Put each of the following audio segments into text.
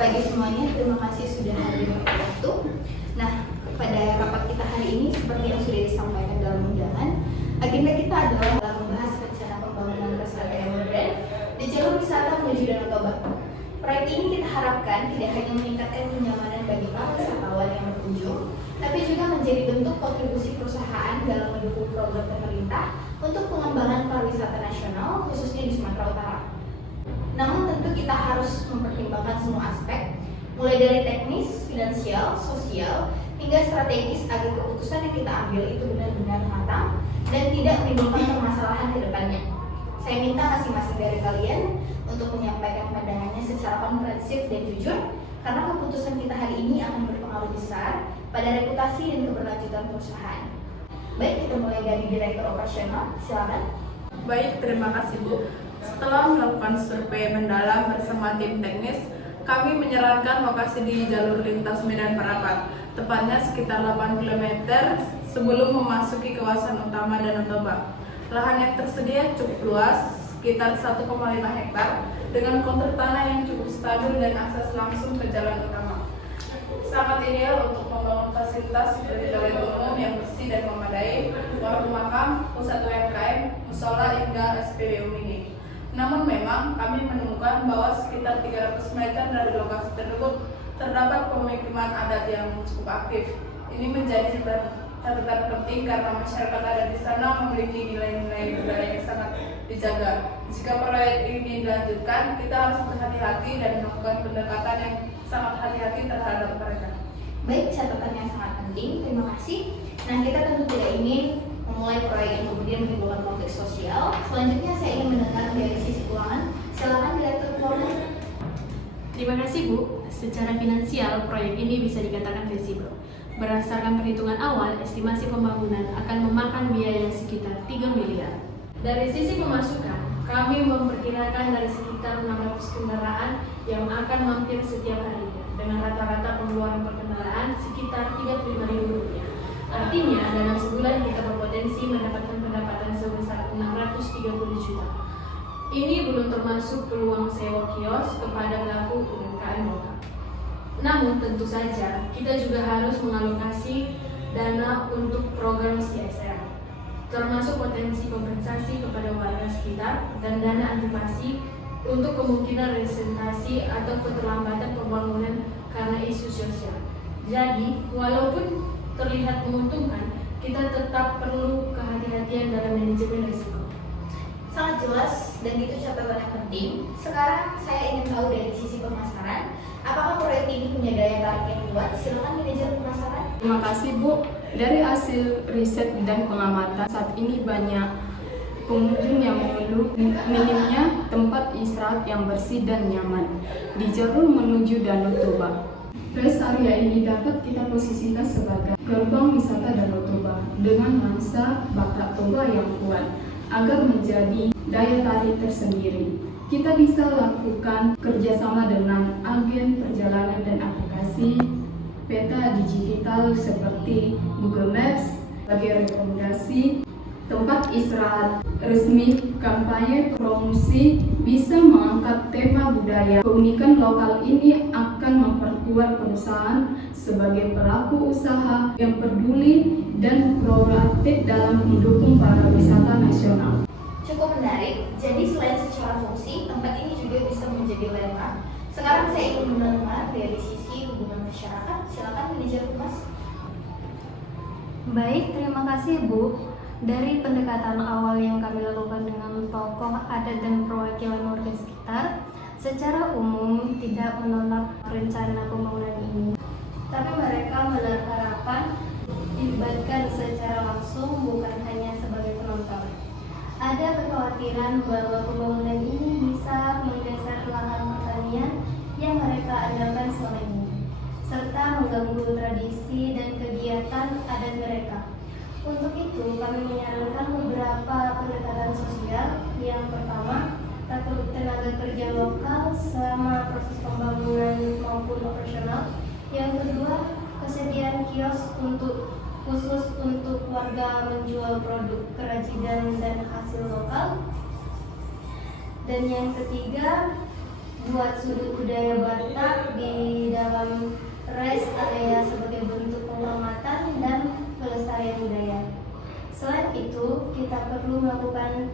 pagi semuanya, terima kasih sudah hadir pada waktu. Nah, pada rapat kita hari ini, seperti yang sudah disampaikan dalam undangan, agenda kita adalah membahas rencana pembangunan rest area modern di jalur wisata menuju Danau Toba. Proyek ini kita harapkan tidak hanya meningkatkan kenyamanan bagi para wisatawan yang berkunjung, tapi juga menjadi bentuk kontribusi perusahaan dalam mendukung program pemerintah untuk pengembangan pariwisata nasional, khususnya di Sumatera Utara. Namun tentu kita harus mempertimbangkan semua aspek, mulai dari teknis, finansial, sosial, hingga strategis agar keputusan yang kita ambil itu benar-benar matang dan tidak menimbulkan permasalahan ke depannya. Saya minta masing-masing dari kalian untuk menyampaikan pandangannya secara komprehensif dan jujur, karena keputusan kita hari ini akan berpengaruh besar pada reputasi dan keberlanjutan perusahaan. Baik, kita mulai dari Direktur Operasional, silakan. Baik, terima kasih Bu. Setelah melakukan survei mendalam bersama tim teknis, kami menyarankan lokasi di jalur lintas Medan Parapat, tepatnya sekitar 8 km sebelum memasuki kawasan utama Danau Toba. Lahan yang tersedia cukup luas, sekitar 1,5 hektar, dengan kontur tanah yang cukup stabil dan akses langsung ke jalan utama. Sangat ideal untuk membangun fasilitas seperti toilet umum yang bersih dan memadai, warung makan, pusat UMKM, musola hingga SPBU mini. Namun memang kami menemukan bahwa sekitar 300 meter dari lokasi tersebut terdapat pemukiman adat yang cukup aktif. Ini menjadi catatan penting karena masyarakat adat di sana memiliki nilai-nilai budaya yang sangat dijaga. Jika proyek ini dilanjutkan, kita harus berhati-hati dan melakukan pendekatan yang sangat hati-hati terhadap mereka. Baik, catatan yang sangat penting, terima kasih. Nah, kita tentu tidak ingin memulai proyek yang kemudian menimbulkan konflik sosial. Selanjutnya saya ingin mendengar dari sisi keuangan. Silakan Direktur Keuangan. Terima kasih Bu. Secara finansial, proyek ini bisa dikatakan fleksibel. Berdasarkan perhitungan awal, estimasi pembangunan akan memakan biaya sekitar 3 miliar. Dari sisi pemasukan, kami memperkirakan dari sekitar 600 kendaraan yang akan mampir setiap harinya, dengan rata-rata pengeluaran per kendaraan sekitar Rp35.000. Artinya, dalam sebulan kita berpotensi mendapatkan pendapatan sebesar 630 juta. Ini belum termasuk peluang sewa kios kepada pelaku UMKM lokal. Namun tentu saja kita juga harus mengalokasi dana untuk program CSR, termasuk potensi kompensasi kepada warga sekitar dan dana antisipasi untuk kemungkinan resentasi atau keterlambatan pembangunan karena isu sosial. Jadi, walaupun terlihat menguntungkan, kita tetap perlu kehati-hatian dalam manajemen risiko. Sangat jelas dan itu catatan yang penting. Sekarang saya ingin tahu dari sisi pemasaran, apakah proyek ini punya daya tarik yang kuat? Silakan manajer pemasaran. Terima kasih Bu. Dari hasil riset dan pengamatan, saat ini banyak pengunjung yang mengeluh minimnya tempat istirahat yang bersih dan nyaman di jalur menuju Danau Toba. Rest area ini dapat kita posisikan sebagai gerbang wisata Danau Toba dengan nuansa Batak Toba yang kuat agar menjadi daya tarik tersendiri. Kita bisa lakukan kerjasama dengan agen perjalanan dan aplikasi peta digital seperti Google Maps sebagai rekomendasi tempat istirahat resmi. Kampanye promosi bisa mengangkat tema budaya. Keunikan lokal ini akan memperkuat perusahaan sebagai pelaku usaha yang peduli dan proaktif dalam mendukung para wisata nasional. Cukup menarik. Jadi selain secara fungsi, tempat ini juga bisa menjadi landmark. Sekarang saya ingin mendengar dari sisi hubungan masyarakat. Silakan manajer humas. Baik, terima kasih Bu. Dari pendekatan awal yang kami lakukan dengan tokoh adat dan perwakilan warga sekitar, secara umum tidak menolak rencana pembangunan ini. Tapi mereka menaruh harapan dilibatkan secara langsung, bukan hanya sebagai penonton. Ada kekhawatiran bahwa pembangunan ini bisa menggeser lahan pertanian yang mereka andalkan selama ini, serta mengganggu tradisi dan kegiatan adat mereka. Untuk itu, kami menyarankan beberapa pendekatan sosial. Yang pertama, rekrut tenaga kerja lokal selama proses pembangunan maupun operasional. Yang kedua, kesediaan kios khusus untuk warga menjual produk kerajinan dan hasil lokal. Dan yang ketiga, buat sudut budaya Batak di dalam rest area sebagai bentuk penghormatan dan pelestarian budaya. Selain itu, kita perlu melakukan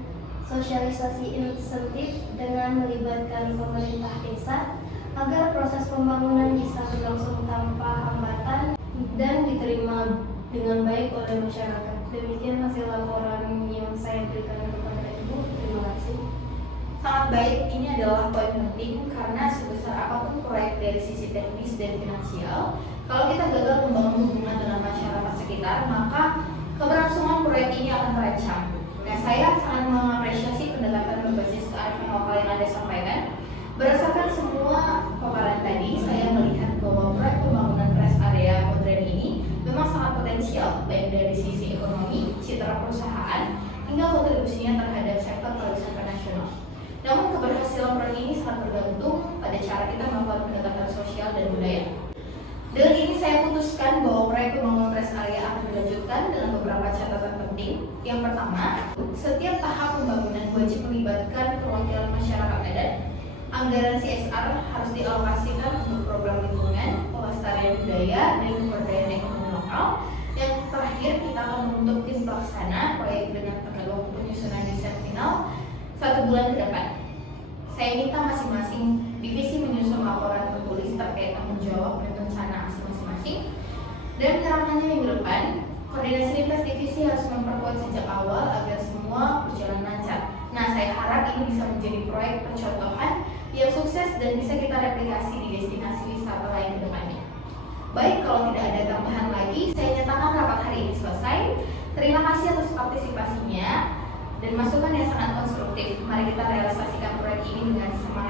sosialisasi insentif dengan melibatkan pemerintah desa agar proses pembangunan bisa berlangsung tanpa hambatan dan diterima dengan baik oleh masyarakat. Demikian hasil laporan yang saya berikan kepada Ibu. Terima kasih. Sangat baik, ini adalah poin penting karena sebesar apapun proyek dari sisi teknis dan finansial, kalau kita gagal membangun hubungan dengan masyarakat sekitar, maka keberlangsungan proyek ini akan terancam. Nah, saya sangat mengapresiasi pendekatan berbasis kearifan lokal yang Anda sampaikan. Berdasarkan semua paparan tadi, saya melihat bahwa proyek pembangunan rest area modern ini memang sangat potensial, baik dari sisi ekonomi, citra perusahaan, hingga kontribusinya terhadap sektor pariwisata nasional. Namun keberhasilan proyek ini sangat tergantung pada cara kita melakukan pendekatan sosial dan budaya. Dengan ini saya putuskan bahwa proyek pembangunan rest area akan dilanjutkan dengan beberapa catatan penting. Yang pertama, setiap tahap pembangunan wajib melibatkan perwakilan masyarakat adat. Anggaran CSR harus dialokasikan untuk program lingkungan, pelestarian budaya, dan pemberdayaan ekonomi lokal. Yang terakhir, kita akan membentuk tim pelaksana proyek dengan tenggat waktu penyusunan desain final 1 bulan ke depan. Saya minta masing-masing divisi menyusun laporan tertulis terkait tanggung jawab dan rencana aksi masing-masing. Dan kerangannya minggu depan, koordinasi lintas divisi harus memperkuat sejak awal agar semua berjalan lancar. Nah, saya harap ini bisa menjadi proyek percontohan yang sukses dan bisa kita replikasi di destinasi wisata lain ke depannya. Baik, kalau tidak ada tambahan lagi, saya nyatakan rapat hari ini selesai. Terima kasih atas partisipasinya dan masukan yang sangat konstruktif. Mari kita realisasikan proyek ini dengan semangat